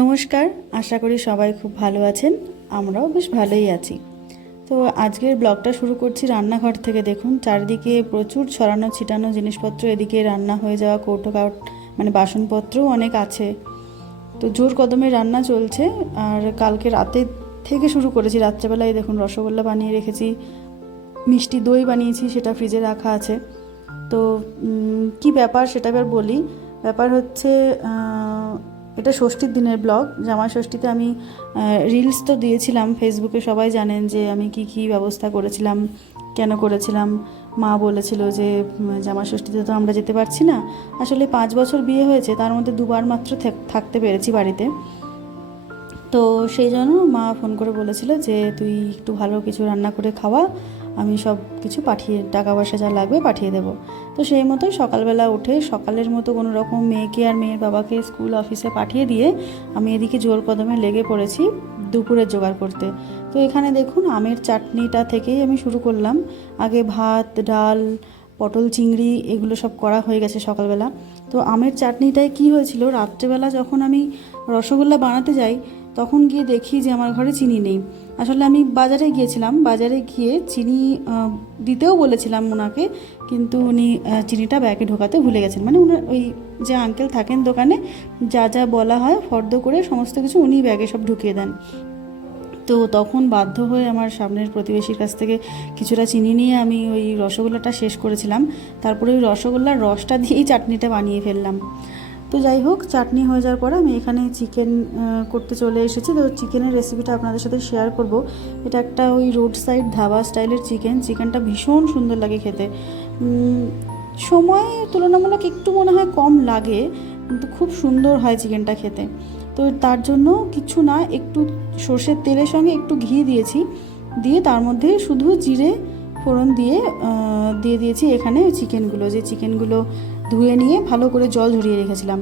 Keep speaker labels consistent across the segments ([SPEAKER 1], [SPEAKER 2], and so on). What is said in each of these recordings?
[SPEAKER 1] নমস্কার, আশা করি সবাই খুব ভালো আছেন, আমরাও বেশ ভালোই আছি। তো আজকের ব্লগটা শুরু করছি রান্নাঘর থেকে, দেখুন, চারিদিকে প্রচুর ছড়ানো ছিটানো জিনিসপত্র, এদিকে রান্না হয়ে যাওয়া কৌটো কাউট মানে বাসনপত্রও অনেক আছে। তো জোর কদমে রান্না চলছে, আর কালকে রাতে থেকে শুরু করেছি, রাত্রেবেলায় দেখুন রসগোল্লা বানিয়ে রেখেছি, মিষ্টি দই বানিয়েছি, সেটা ফ্রিজে রাখা আছে। তো কি ব্যাপার সেটা এবার বলি। ব্যাপার হচ্ছে এটা ষষ্ঠীর দিনের ব্লগ জামা ষষ্ঠীতে আমি রিলস তো দিয়েছিলাম ফেসবুকে সবাই জানেন যে আমি কি কি ব্যবস্থা করেছিলাম, কেন করেছিলাম। মা বলেছিল যে জামা ষষ্ঠীতে তো আমরা যেতে পারছি না। আসলে পাঁচ বছর বিয়ে হয়েছে, তার মধ্যে দুবার মাত্র থাক- থাকতে পেরেছি বাড়িতে। তো সেই জন্য মা ফোন করে বলেছিল যে, তুই একটু ভালো কিছু রান্না করে খাওয়া আমি সব কিছু পাঠিয়ে টাকা পয়সা যা লাগবে পাঠিয়ে দেবো। তো সেই মতোই সকালবেলা উঠে সকালের মতো কোনো রকম মেয়েকে আর মেয়ের বাবাকে স্কুল অফিসে পাঠিয়ে দিয়ে আমি এদিকে জোর কদমে লেগে পড়েছি দুপুরের জোগাড় করতে। তো এখানে দেখুন আমের চাটনিটা থেকেই আমি শুরু করলাম। আগে ভাত, ডাল, পটল চিংড়ি এগুলো সব করা হয়ে গেছে সকালবেলা। তো আমের চাটনিটায় কি হয়েছিল, রাত্রেবেলা যখন আমি রসগোল্লা বানাতে যাই, তখন গিয়ে দেখি যে আমার ঘরে চিনি নেই। আসলে আমি বাজারে গিয়েছিলাম, বাজারে গিয়ে চিনি দিতেও বলেছিলাম ওনাকে, কিন্তু উনি চিনিটা ব্যাগে ঢোকাতে ভুলে গেছেন। মানে উনার ওই যে আঙ্কেল থাকেন দোকানে, যা যা বলা হয়, ফর্দ করে সমস্ত কিছু উনি ব্যাগে সব ঢুকিয়ে দেন। তো তখন বাধ্য হয়ে আমার সামনের প্রতিবেশীর কাছ থেকে কিছুটা চিনি নিয়ে আমি ওই রসগোল্লাটা শেষ করেছিলাম। তারপরে ওই রসগোল্লার রসটা দিয়েই চাটনিটা বানিয়ে ফেললাম। তো যাই হোক, চাটনি হয়ে যাওয়ার পরে আমি এখানে চিকেন করতে চলে এসেছি। তো চিকেনের রেসিপিটা আপনাদের সাথে শেয়ার করব। এটা একটা ওই রোড সাইড ধাবা স্টাইলের চিকেন চিকেনটা ভীষণ সুন্দর লাগে খেতে। সময় তুলনামূলক একটু মনে হয় কম লাগে, কিন্তু খুব সুন্দর হয় চিকেনটা খেতে। তো তার জন্য কিছু না, একটু সর্ষের তেলের সঙ্গে একটু ঘি দিয়েছি। দিয়ে তার মধ্যে শুধু জিরে ফোড়ন দিয়ে দিয়ে দিয়েছি এখানে চিকেনগুলো যে চিকেনগুলো ধুয়ে নিয়ে ভালো করে জল ঝরিয়ে রেখেছিলাম।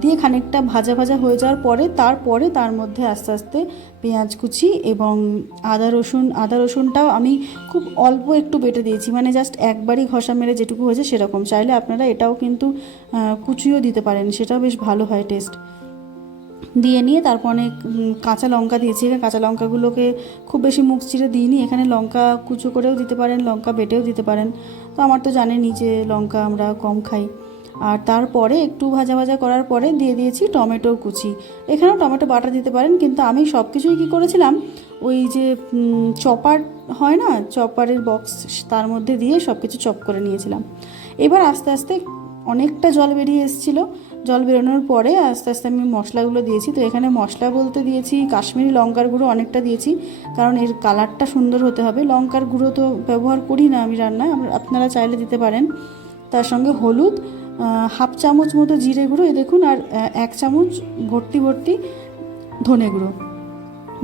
[SPEAKER 1] দিয়ে খানিকটা ভাজা ভাজা হয়ে যাওয়ার পরে তারপরে তার মধ্যে আস্তে আস্তে পেঁয়াজ কুচি এবং আদা রসুন, আদা রসুনটাও আমি খুব অল্প একটু বেটে দিয়েছি। মানে জাস্ট একবারই ঘষা মেরে যেটুকু হয়েছে সেরকম। চাইলে আপনারা এটাও কিন্তু কুচিও দিতে পারেন। সেটাও বেশ ভালো হয় টেস্ট দিয়ে নিয়ে তারপর অনেক কাঁচা লঙ্কা দিয়েছি। এখানে কাঁচা লঙ্কাগুলোকে খুব বেশি মুখ চিরে দিইনি। এখানে লঙ্কা কুচো করেও দিতে পারেন, লঙ্কা বেটেও দিতে পারেন। তো আমার তো জানেনই যে লঙ্কা আমরা কম খাই। আর তারপরে একটু ভাজা ভাজা করার পরে দিয়ে দিয়েছি টমেটো কুচি। এখানেও টমেটো বাটা দিতে পারেন, কিন্তু আমি সব কিছুই কী করেছিলাম? ওই যে চপার হয় না? চপারের বক্স তার মধ্যে দিয়ে সব কিছু চপ করে নিয়েছিলাম। এবার আস্তে আস্তে অনেকটা জল বেরিয়ে এসেছিল। জল বেরোনোর পরে আস্তে আস্তে আমি মশলাগুলো দিয়েছি। তো এখানে মশলা বলতে দিয়েছি, কাশ্মীরি লঙ্কার গুঁড়ো অনেকটা দিয়েছি, কারণ এর কালারটা সুন্দর হতে হবে। লঙ্কার গুঁড়ো তো ব্যবহার করি না আমি রান্নায় আপনারা চাইলে দিতে পারেন। তার সঙ্গে হলুদ হাফ চামচ মতো জিরে গুঁড়ো এই দেখুন, আর এক চামচ ভর্তি ভর্তি ধনে গুঁড়ো।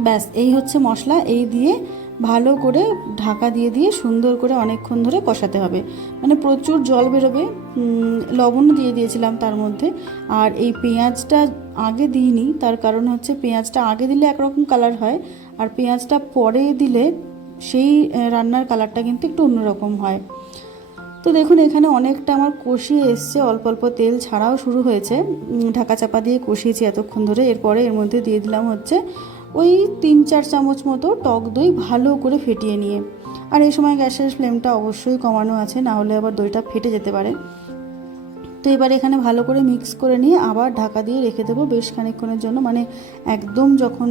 [SPEAKER 1] ব্যাস, এই হচ্ছে মশলা, এই দিয়ে ভালো করে ঢাকা দিয়ে দিয়ে সুন্দর করে অনেকক্ষণ ধরে কষাতে হবে। মানে প্রচুর জল বেরোবে উম, লবণও দিয়ে দিয়েছিলাম তার মধ্যে। আর এই পেঁয়াজটা আগে দিইনি তার কারণ হচ্ছে পেঁয়াজটা আগে দিলে একরকম কালার হয় আর পেঁয়াজটা পরে দিলে সেই রান্নার কালারটা কিন্তু একটু অন্যরকম হয়। তো দেখুন এখানে অনেকটা আমার কষিয়ে এসছে অল্প অল্প তেল ছাড়াও শুরু হয়েছে। ঢাকা চাপা দিয়ে কষিয়েছি এতক্ষণ ধরে। এরপরে এর মধ্যে দিয়ে দিলাম হচ্ছে ওই তিন চার চামচ মতো টক দই ভালো করে ফেটিয়ে নিয়ে। আর এই সময় গ্যাসের ফ্লেমটা অবশ্যই কমানো আছে, না হলে আবার দইটা ফেটে যেতে পারে। তো এবার এখানে ভালো করে মিক্স করে নিয়ে আবার ঢাকা দিয়ে রেখে দেবো বেশ খানিকক্ষণের জন্য। মানে একদম যখন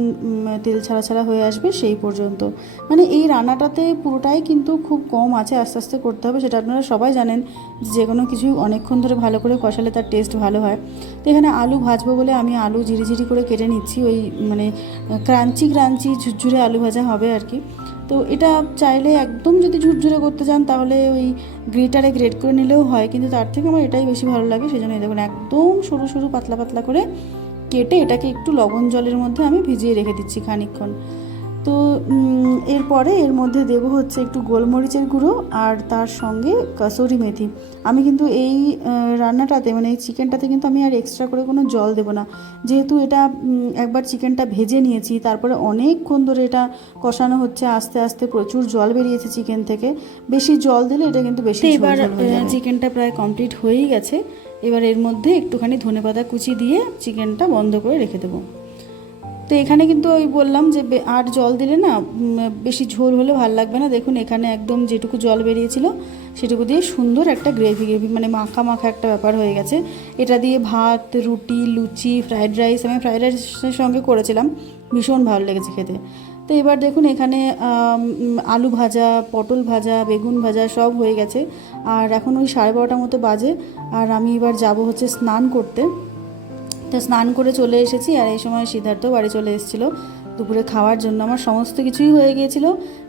[SPEAKER 1] তেল ছাড়া ছাড়া হয়ে আসবে সেই পর্যন্ত। মানে এই রান্নাটাতে পুরোটাই কিন্তু খুব কম আছে, আস্তে আস্তে করতে হবে, সেটা আপনারা সবাই জানেন যে কোনো কিছু অনেকক্ষণ ধরে ভালো করে কষালে তার টেস্ট ভালো হয়। তো এখানে আলু ভাজবো বলে আমি আলু ঝিরিঝিরি করে কেটে নিচ্ছি, ওই মানে ক্রাঞ্চি ক্রাঞ্চি ঝুরঝুরে আলু ভাজা হবে আর কি। তো এটা চাইলে একদম যদি ঝুরঝুরে করতে চান, তাহলে ওই গ্রেটারে গ্রেট করে নিলেও হয়। কিন্তু তার থেকে আমার এটাই বেশি ভালো লাগে সেই জন্য দেখুন একদম সরু সরু পাতলা পাতলা করে কেটে এটাকে একটু লবণ জলের মধ্যে আমি ভিজিয়ে রেখে দিচ্ছি খানিকক্ষণ। তো এরপরে এর মধ্যে দেব হচ্ছে একটু গোলমরিচের গুঁড়ো আর তার সঙ্গে কাসুরি মেথি। আমি কিন্তু এই রান্নাটাতে মানে এই চিকেনটাতে কিন্তু আমি আর এক্সট্রা করে কোনো জল দেবো না। যেহেতু এটা একবার চিকেনটা ভেজে নিয়েছি তারপরে অনেকক্ষণ ধরে এটা কষানো হচ্ছে আস্তে আস্তে প্রচুর জল বেরিয়েছে চিকেন থেকে। বেশি জল দিলে এটা কিন্তু বেশি এবার চিকেনটা প্রায় কমপ্লিট হয়েই গেছে। এবার এর মধ্যে একটুখানি ধনেপাতা কুচি দিয়ে চিকেনটা বন্ধ করে রেখে দেবো। তো এখানে কিন্তু ওই বললাম যে আর জল দিলে না বেশি ঝোল হলে ভালো লাগবে না। দেখুন, এখানে একদম যেটুকু জল বেরিয়েছিল, সেটুকু দিয়ে সুন্দর একটা গ্রেভি গ্রেভি মানে মাখা মাখা একটা ব্যাপার হয়ে গেছে। এটা দিয়ে ভাত, রুটি, লুচি ফ্রাইড রাইস, আমি ফ্রাইড রাইসের সঙ্গে করেছিলাম। ভীষণ ভালো লেগেছে খেতে। তো এবার দেখুন, এখানে আলু ভাজা, পটল ভাজা, বেগুন ভাজা সব হয়ে গেছে। আর এখন ওই সাড়ে বারোটার মতো বাজে। আর আমি এবার যাব হচ্ছে স্নান করতে। তো স্নান করে চলে এসেছি আর এই সময় সিদ্ধার্থ বাড়ি চলে এসেছিল। দুপুরে খাওয়ার জন্য আমার সমস্ত কিছুই হয়ে গিয়েছিল।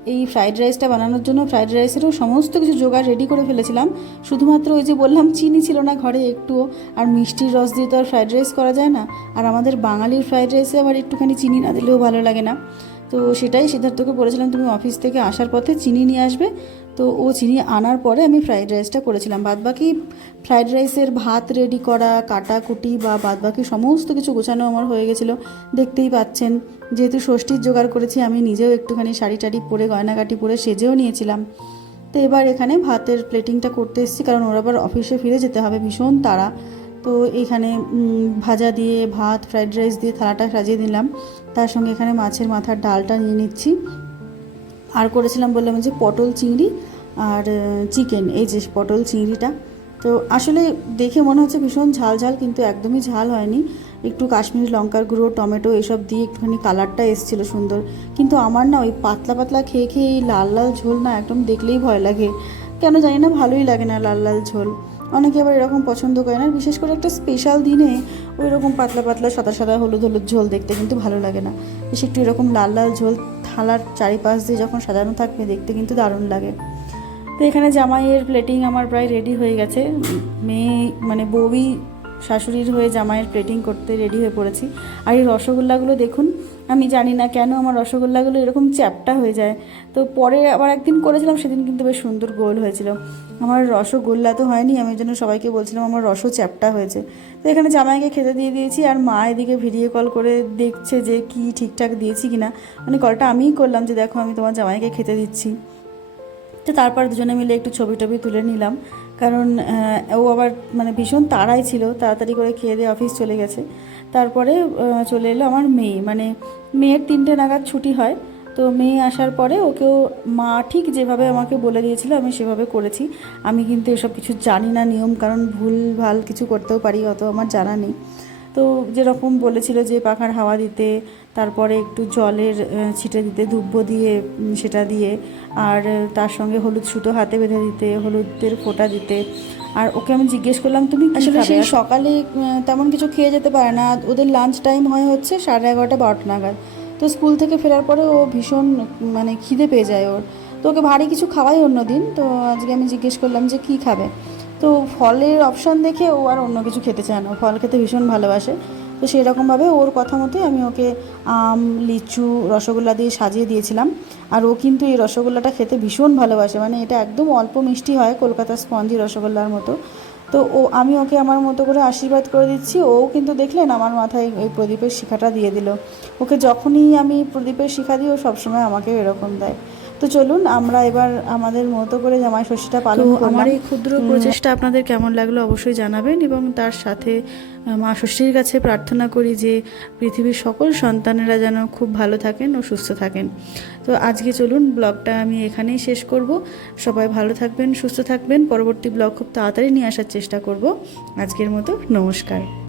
[SPEAKER 1] এই ফ্রাইড রাইসটা বানানোর জন্য ফ্রাইড রাইসেরও সমস্ত কিছু জোগাড় রেডি করে ফেলেছিলাম। শুধুমাত্র ওই যে বললাম, চিনি ছিল না ঘরে একটুও। আর মিষ্টির রস দিয়ে তো আর ফ্রাইড রাইস করা যায় না। আর আমাদের বাঙালির ফ্রাইড রাইসে আবার একটুখানি চিনি না দিলেও ভালো লাগে না। তো সেটাই সিদ্ধার্থকে বলেছিলাম, তুমি অফিস থেকে আসার পথে চিনি নিয়ে আসবে। তো ও চিনি আনার পরে আমি ফ্রাইড রাইসটা করেছিলাম। বাদবাকি ফ্রাইড রাইসের ভাত রেডি করা কাটাকুটি বা বাদবাকি সমস্ত কিছু গোছানো আমার হয়ে গেছিল। দেখতেই পাচ্ছেন, যেহেতু ষষ্ঠীর জোগাড় করেছি, আমি নিজেও একটুখানি শাড়ি টাড়ি পরে গয়নাকাটি পরে সেজেও নিয়েছিলাম। তো এবার এখানে ভাতের প্লেটিংটা করতে এসেছি, কারণ ওর আবার অফিসে ফিরে যেতে হবে, ভীষণ তাড়া। তো এখানে ভাজা দিয়ে, ভাত ফ্রাইড রাইস দিয়ে থালাটা সাজিয়ে দিলাম তার সঙ্গে এখানে মাছের মাথার ডালটা নিয়ে নিচ্ছি। আর করেছিলাম বললাম যে পটল চিংড়ি আর চিকেন এই যে পটল চিংড়িটা। তো আসলে দেখে মনে হচ্ছে ভীষণ ঝাল ঝাল, কিন্তু একদমই ঝাল হয়নি। একটু কাশ্মীরি লঙ্কার গুঁড়ো, টমেটো এসব দিয়ে একটুখানি কালারটা এসেছিল সুন্দর। কিন্তু আমার না ওই পাতলা পাতলা খেয়ে খেয়ে এই লাল লাল ঝোল না একদম দেখলেই ভয় লাগে। কেন জানি না, ভালোই লাগে না লাল লাল ঝোল। অনেকে আবার এরকম পছন্দ করে না, বিশেষ করে একটা স্পেশাল দিনে ওই রকম পাতলা পাতলা সাদা সাদা হলুদ হলুদ ঝোল দেখতে কিন্তু ভালো লাগে না। বেশ একটু এরকম লাল লাল ঝোল থালার চারিপাশ দিয়ে যখন সাজানো থাকবে, দেখতে কিন্তু দারুণ লাগে। তো এখানে জামাইয়ের প্লেটিং আমার প্রায় রেডি হয়ে গেছে। মেয়ে মানে বউই শাশুড়ির হয়ে জামাইয়ের প্লেটিং করতে রেডি হয়ে পড়েছি। আর এই রসগোল্লাগুলো দেখুন, আমি জানি না কেন আমার রসগোল্লাগুলো এরকম চ্যাপটা হয়ে যায়। তো পরে আবার একদিন করেছিলাম, সেদিন কিন্তু বেশ সুন্দর গোল হয়েছিল। আমার রসগোল্লা তো হয়নি, আমি জন্য সবাইকে বলছিলাম আমার রসও চ্যাপটা হয়েছে। তো এখানে জামাইকে খেতে দিয়ে দিয়েছি, আর মা এদিকে ভিডিও কল করে দেখছে যে কি ঠিকঠাক দিয়েছি কিনা। মানে কলটা আমিই করলাম যে দেখো আমি তোমার জামাইকে খেতে দিচ্ছি। তো তারপর দুজনে মিলে একটু ছবি টবি তুলে নিলাম। কারণ ও আবার মানে ভীষণ তাড়াই ছিল, তাড়াতাড়ি করে খেয়ে দিয়ে অফিস চলে গেছে। তারপরে চলে এলো আমার মেয়ে। মানে মেয়ের তিনটে নাগাদ ছুটি হয়, তো মেয়ে আসার পরে ওকেও মা ঠিক যেভাবে আমাকে বলে দিয়েছিল, আমি সেভাবে করেছি। আমি কিন্তু এসব কিছু জানি না নিয়ম, কারণ ভুল ভালো কিছু করতেও পারি, অত আমার জানা নেই। তো যেরকম বলেছিল যে পাখার হাওয়া দিতে তারপরে একটু জলের ছিটে দিতে ধুব্ব দিয়ে সেটা দিয়ে আর তার সঙ্গে হলুদ সুতো হাতে বেঁধে দিতে হলুদের ফোঁটা দিতে। আর ওকে আমি জিজ্ঞেস করলাম তুমি আসলে সেই সকালে তেমন কিছু খেয়ে যেতে পারে না। ওদের লাঞ্চ টাইম হয় হচ্ছে সাড়ে এগারোটা বারোটা নাগাদ। তো স্কুল থেকে ফেরার পরে ও ভীষণ মানে খিদে পেয়ে যায় ওর। তো ওকে ভারী কিছু খাওয়াই অন্য দিন। তো আজকে আমি জিজ্ঞেস করলাম যে কী খাবে? তো ফলের অপশান দেখে ও আর অন্য কিছু খেতে চায় না। ফল খেতে ভীষণ ভালোবাসে। তো সেই রকমভাবে ওর কথা মতোই আমি ওকে আম, লিচু, রসগোল্লা দিয়ে সাজিয়ে দিয়েছিলাম। আর ও কিন্তু এই রসগোল্লাটা খেতে ভীষণ ভালোবাসে। মানে এটা একদম অল্প মিষ্টি হয় কলকাতার স্পঞ্জি রসগোল্লার মতো। তো ও, আমি ওকে আমার মতো করে আশীর্বাদ করে দিচ্ছি। ও কিন্তু দেখলেন আমার মাথায় ওই প্রদীপের শিখাটা দিয়ে দিল। ওকে যখনই আমি প্রদীপের শিখা দিই, ও সবসময় আমাকে এরকম দেয়। তো চলুন আমরা এবার আমাদের মতো করে জামাই ষষ্ঠীটা পালন আমার এই ক্ষুদ্র প্রচেষ্টা আপনাদের কেমন লাগল অবশ্যই জানাবেন এবং তার সাথে মা ষষ্ঠীর কাছে প্রার্থনা করি যে পৃথিবীর সকল সন্তানেরা যেন খুব ভালো থাকেন ও সুস্থ থাকেন। তো আজকে চলুন ব্লগটা আমি এখানেই শেষ করব। সবাই ভালো থাকবেন সুস্থ থাকবেন। পরবর্তী ব্লগ খুব তাড়াতাড়ি নিয়ে আসার চেষ্টা করব। আজকের মতো নমস্কার।